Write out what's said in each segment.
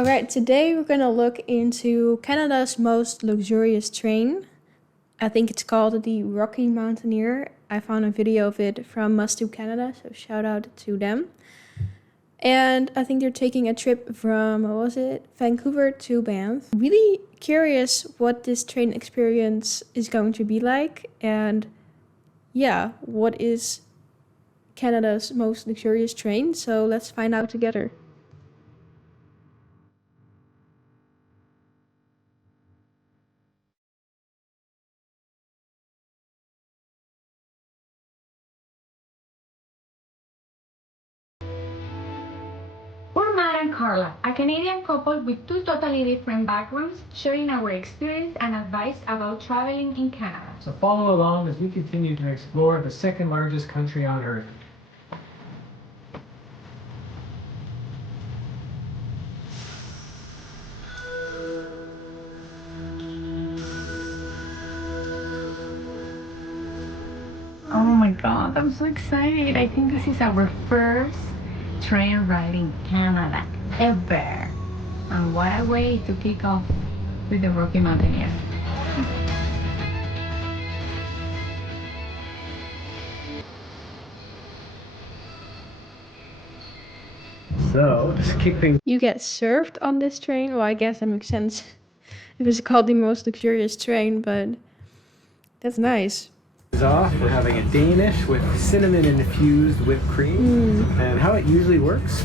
Alright, today we're gonna look into Canada's most luxurious train. I think it's called the Rocky Mountaineer. I found a video of it from Must Do Canada, so shout out to them. And I think they're taking a trip from, what was it, Vancouver to Banff. Really curious what this train experience is going to be like, and yeah, what is Canada's most luxurious train, so let's find out together. We're Matt and Carla, a Canadian couple with two totally different backgrounds, sharing our experience and advice about traveling in Canada. So follow along as we continue to explore the second largest country on Earth. Oh my god, I'm so excited. I think this is our first train ride in Canada ever. And what a way to kick off with the Rocky Mountaineer. So, just kick things You get served on this train? Well, I guess that makes sense if it's called the most luxurious train, but that's nice. off. We're having a Danish with cinnamon infused whipped cream. And how it usually works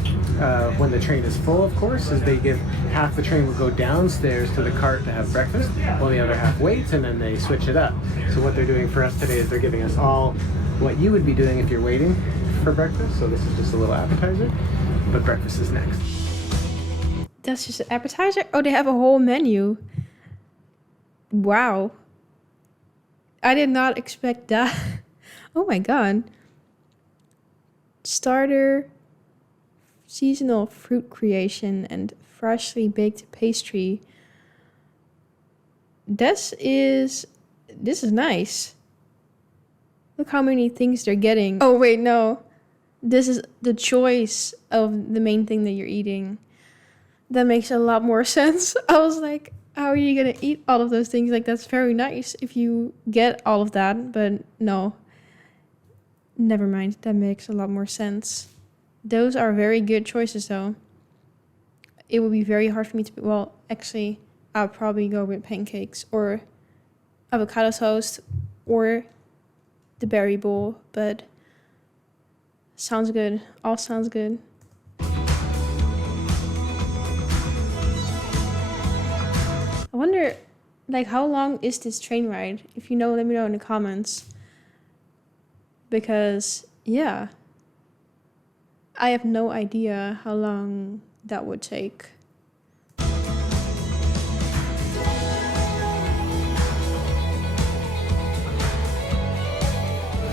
when the train is full, of course, is they give half the train will go downstairs to the cart to have breakfast, while the other half waits, and then they switch it up. So what they're doing for us today is they're giving us all what you would be doing if you're waiting for breakfast. So this is just a little appetizer, but breakfast is next. That's just an appetizer? Oh, they have a whole menu. Wow. I did not expect that. Oh my god. Starter, seasonal fruit creation, and freshly baked pastry. This is nice. Look how many things they're getting. Oh wait, no. This is the choice of the main thing that you're eating. That makes a lot more sense. I was like, how are you gonna eat all of those things? Like, that's very nice if you get all of that, but no. Never mind, that makes a lot more sense. Those are very good choices though. It would be very hard for me to, well, actually, I'll probably go with pancakes or avocado toast or the berry bowl, but sounds good. All sounds good. I wonder, like, how long is this train ride? If you know, let me know in the comments. Because, yeah, I have no idea how long that would take.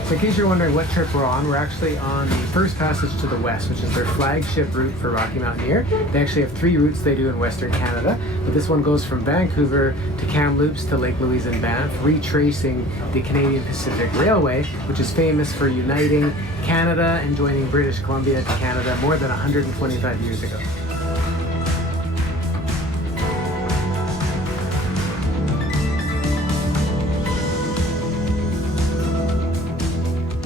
So in case you're wondering what trip we're on, we're actually on the First Passage to the West, which is their flagship route for Rocky Mountaineer. They actually have 3 routes they do in Western Canada, but this one goes from Vancouver to Kamloops to Lake Louise and Banff, retracing the Canadian Pacific Railway, which is famous for uniting Canada and joining British Columbia to Canada more than 125 years ago.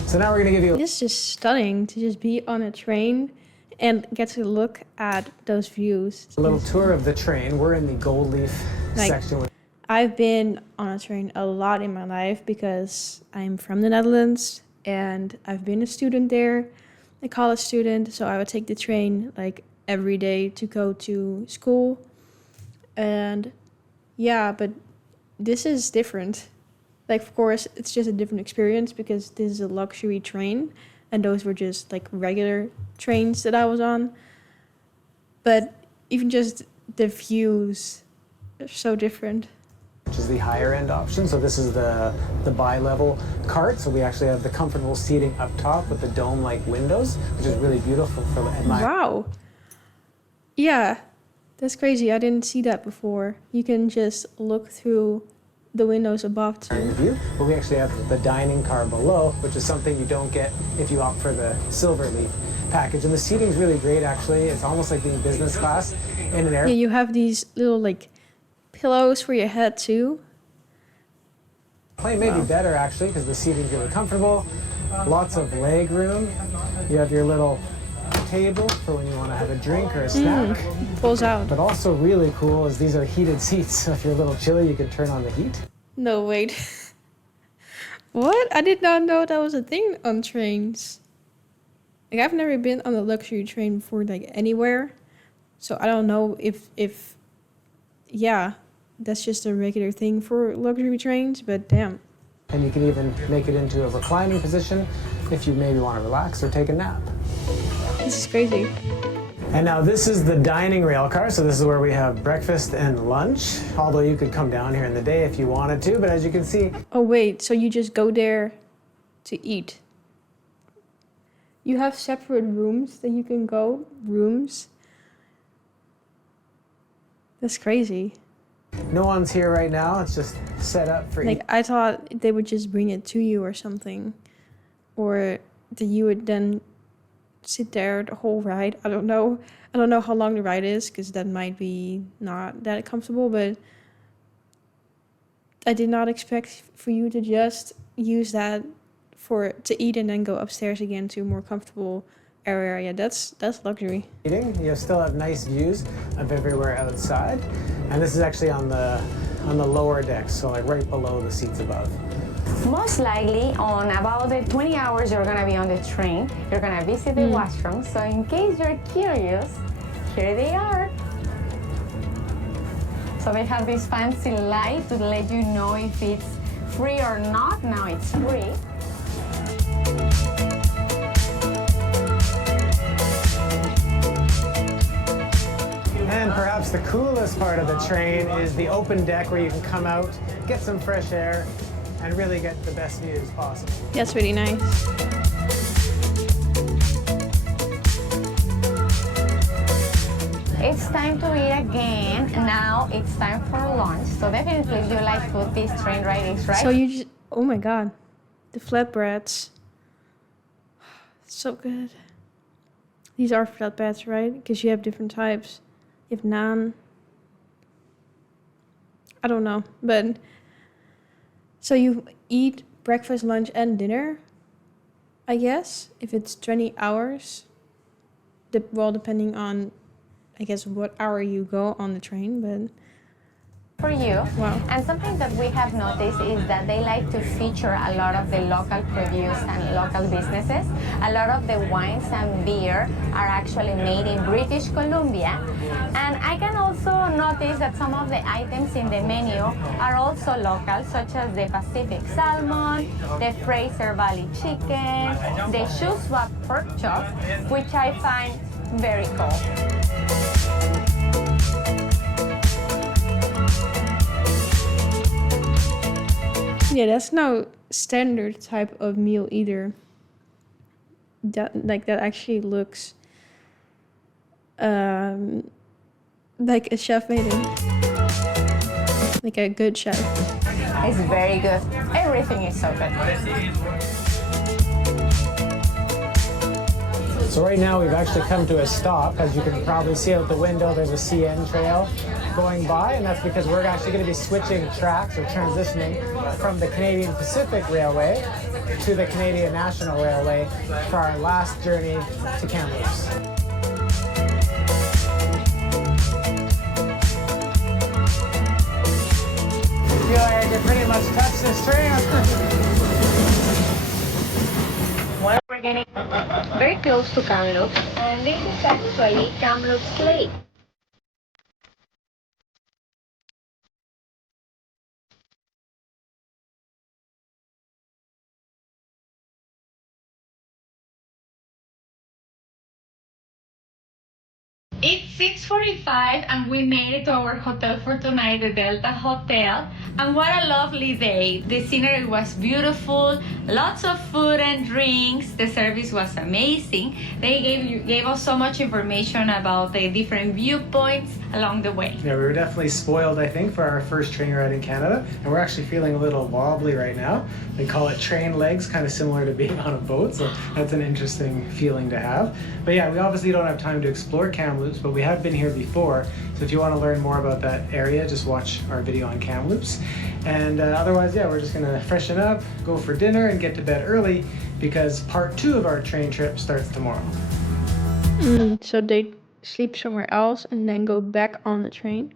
So now we're going to give you It's just stunning to just be on a train and get to look at those views. a little tour of the train. We're in the GoldLeaf section. I've been on a train a lot in my life because I'm from the Netherlands and I've been a student there, a college student, so I would take the train like every day to go to school. And yeah, but this is different. Like, of course, it's just a different experience because this is a luxury train and those were just like regular trains that I was on. But even just the views are so different. Which is the higher end option. So this is the bi-level cart. So we actually have the comfortable seating up top with the dome-like windows, which is really beautiful for my. Wow. Yeah, that's crazy. I didn't see that before. You can just look through the windows above too. View, but we actually have the dining car below, which is something you don't get if you opt for the Silver Leaf package. And the seating is really great, actually. It's almost like being business class. in an Yeah, airplane. you have these little like pillows for your head too. Plane may be better actually because the seating's really comfortable. Lots of leg room. You have your little table for when you want to have a drink or a snack. Pulls out. But also really cool is these are heated seats. So if you're a little chilly, you can turn on the heat. No, wait. What? I did not know that was a thing on trains. Like, I've never been on a luxury train before, like, anywhere. So I don't know if yeah, that's just a regular thing for luxury trains, but damn. And you can even make it into a reclining position if you maybe want to relax or take a nap. This is crazy. And now this is the dining rail car, so this is where we have breakfast and lunch, although you could come down here in the day if you wanted to, but as you can see... Oh, wait, so you just go there to eat. You have separate rooms that you can go, rooms. That's crazy. No one's here right now, it's just set up for Like, I thought they would just bring it to you or something. Or that you would then sit there the whole ride. I don't know. I don't know how long the ride is, because that might be not that comfortable, but I did not expect for you to just use that to eat and then go upstairs again to a more comfortable area. That's luxury. eating. You still have nice views of everywhere outside. And this is actually on the lower deck, so like right below the seats above. Most likely, on about the 20 hours you're gonna be on the train, you're gonna visit the washroom. So in case you're curious, here they are. So they have this fancy light to let you know if it's free or not. Now it's free. And perhaps the coolest part of the train is the open deck where you can come out, get some fresh air, and really get the best views possible. That's really nice. It's time to eat again. Now it's time for lunch. So definitely if you like food, this train ride is right. So you just, oh my god, the flatbreads. So good. These are flatbreads, right? Because you have different types. You have naan. I don't know, but so you eat breakfast, lunch, and dinner, I guess, if it's 20 hours. Well, depending on, I guess, what hour you go on the train, but for you. wow. And something that we have noticed is that they like to feature a lot of the local produce and local businesses. A lot of the wines and beer are actually made in British Columbia. And I can also notice that some of the items in the menu are also local, such as the Pacific salmon, the Fraser Valley chicken, the Shuswap pork chop, which I find very cool. Yeah, that's no standard type of meal either. That actually looks like a chef made it. Like a good chef. It's very good. Everything is so good. So right now we've actually come to a stop. As you can probably see out the window, there's a CN trail going by, and that's because we're actually going to be switching tracks or transitioning from the Canadian Pacific Railway to the Canadian National Railway for our last journey to Kamloops. I feel like I can pretty much touch this train. Well, we're getting very close to Kamloops, and this is actually Kamloops Lake. It's 6:45 and we made it to our hotel for tonight, the Delta Hotel. And what a lovely day. The scenery was beautiful, lots of food and drinks. The service was amazing. They gave us so much information about the different viewpoints, along the way. Yeah, we were definitely spoiled, I think, for our first train ride in Canada, and we're actually feeling a little wobbly right now. They call it train legs, kind of similar to being on a boat, so that's an interesting feeling to have. But yeah, we obviously don't have time to explore Kamloops, but we have been here before, so if you want to learn more about that area, just watch our video on Kamloops. And otherwise, yeah, we're just gonna freshen up, go for dinner, and get to bed early, because part 2 of our train trip starts tomorrow. So they sleep somewhere else and then go back on the train.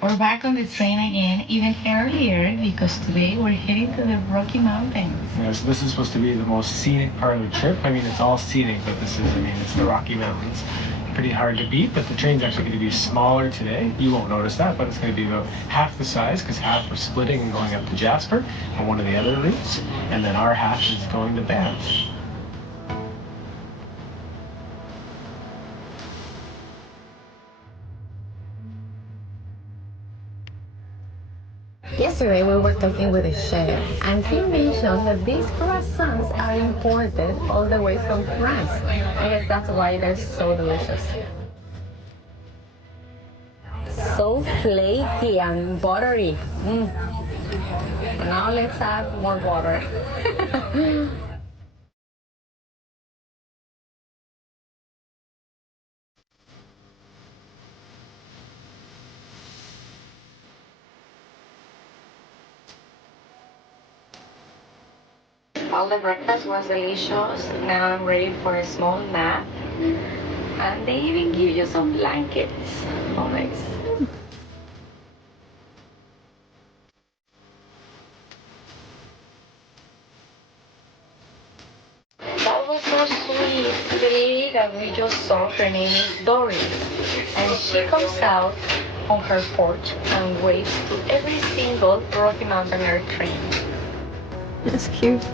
We're back on the train again, even earlier, because today we're heading to the Rocky Mountains. Yeah, so this is supposed to be the most scenic part of the trip. I mean, it's all scenic, but this is, it's the Rocky Mountains. Pretty hard to beat, but the train's actually going to be smaller today. You won't notice that, but it's going to be about half the size, because half we're splitting and going up to Jasper on one of the other routes, and then our half is going to Banff. Yesterday we were talking with a chef, and he mentioned that these croissants are imported all the way from France. I guess that's why they're so delicious. So flaky and buttery. Now let's add more water. All the breakfast was delicious. Now I'm ready for a small nap. And they even give you some blankets. Oh, nice. That was so sweet. The lady that we just saw, her name is Doris. And she comes out on her porch and waves to every single Rocky Mountaineer train. That's cute.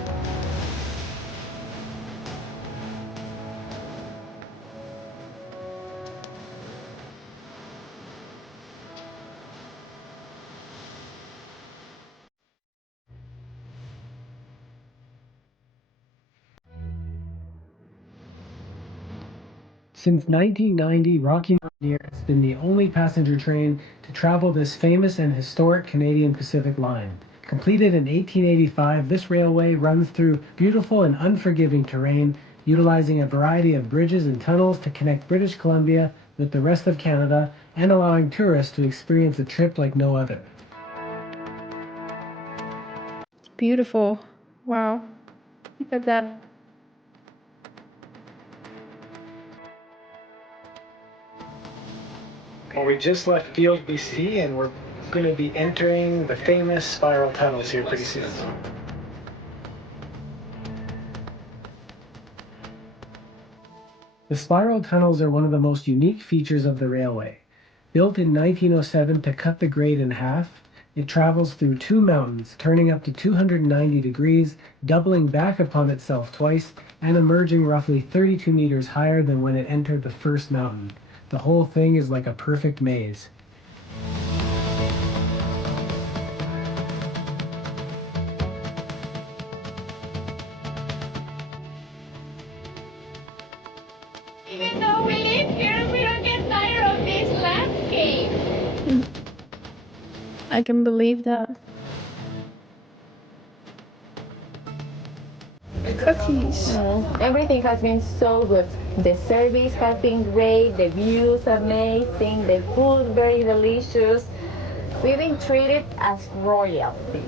Since 1990, Rocky Mountaineer has been the only passenger train to travel this famous and historic Canadian Pacific line. Completed in 1885, this railway runs through beautiful and unforgiving terrain, utilizing a variety of bridges and tunnels to connect British Columbia with the rest of Canada and allowing tourists to experience a trip like no other. Beautiful. Wow. Look at that. Well, we just left Field, BC, and we're going to be entering the famous spiral tunnels here pretty soon. The spiral tunnels are one of the most unique features of the railway. Built in 1907 to cut the grade in half, it travels through 2 mountains, turning up to 290 degrees, doubling back upon itself twice, and emerging roughly 32 meters higher than when it entered the first mountain. The whole thing is like a perfect maze. Even though we live here, we don't get tired of this landscape. I can believe that. Cookies. Everything has been so good. The service has been great, the views amazing, the food very delicious. We've been treated as royalty.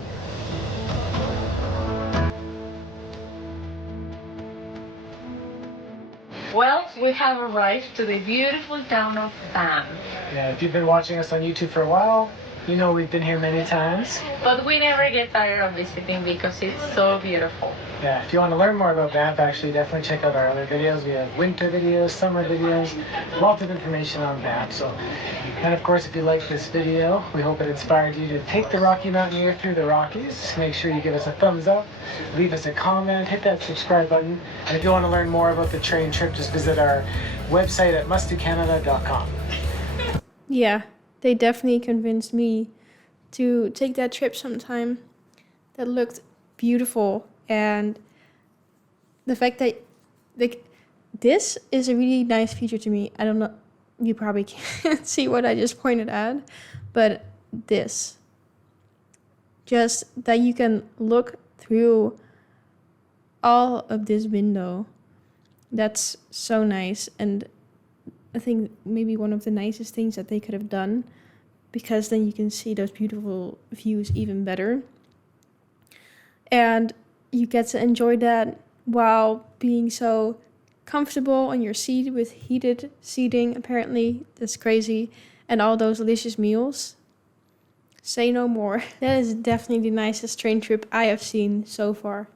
Well, we have arrived to the beautiful town of Banff. Yeah, if you've been watching us on YouTube for a while, you know we've been here many times. But we never get tired of visiting because it's so beautiful. Yeah, if you want to learn more about Banff, actually definitely check out our other videos. We have winter videos, summer videos, lots of information on Banff. So, and of course, if you like this video, we hope it inspired you to take the Rocky Mountaineer through the Rockies. Make sure you give us a thumbs up, leave us a comment, hit that subscribe button. And if you want to learn more about the train trip, just visit our website at mustdocanada.com. Yeah, they definitely convinced me to take that trip sometime. That looked beautiful, and the fact that this is a really nice feature to me. I don't know, you probably can't see what I just pointed at, but this. Just that you can look through all of this window. That's so nice. And I think maybe one of the nicest things that they could have done, because then you can see those beautiful views even better. And you get to enjoy that while being so comfortable on your seat with heated seating. Apparently, that's crazy. And all those delicious meals. Say no more. That is definitely the nicest train trip I have seen so far.